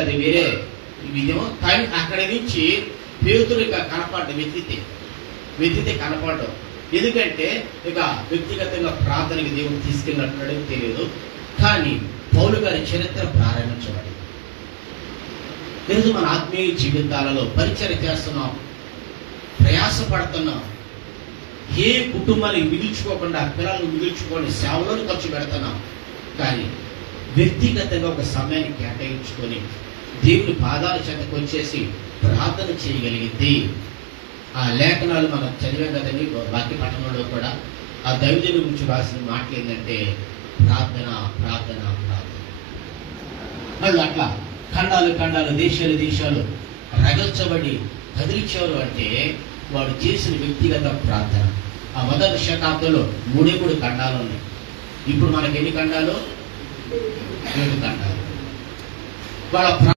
అది వేరే విజయం కానీ అక్కడి నుంచి పేతురు ఇక కనపడ్డ వెతికితే వెతికితే కనపడడం. ఎందుకంటే ఇక వ్యక్తిగతంగా ప్రార్థనకి దేవుడు తీసుకెళ్ళినట్టు తెలియదు. కానీ పౌలు గారి చరిత్ర ప్రారంభించబడి ఈరోజు మన ఆత్మీయ జీవితాలలో పరిచయం చేస్తున్నాం. ప్రయాసపడుతున్నాం. ఏ కుటుంబాన్ని మిగిల్చుకోకుండా పిల్లలను మిగిల్చుకొని సేవలను ఖర్చు పెడుతున్నాం. కానీ వ్యక్తిగతంగా ఒక సమయాన్ని కేటాయించుకొని దేవుని పాదాల చెంతకు వచ్చేసి ప్రార్థన చేయగలిగింది ఆ లేఖనాలు మనం చదివాం కదండి వాక్య పట్టణంలో కూడా. ఆ దైవజన గురించి రాసిన మాటలు ఏంటంటే ప్రార్థన ప్రార్థన ప్రార్థన. వాళ్ళు అట్లా ఖండాలు ఖండాలు దేశాలు దేశాలు రగల్చబడి కదిలించారు అంటే వాడు చేసిన వ్యక్తిగత ప్రార్థన. ఆ మొదటి శతాబ్దంలో మూడే మూడు ఖండాలు ఉన్నాయి. ఇప్పుడు మనకి ఎన్ని ఖండాలు? ఏడు ఖండాలు. వాళ్ళ ప్రా-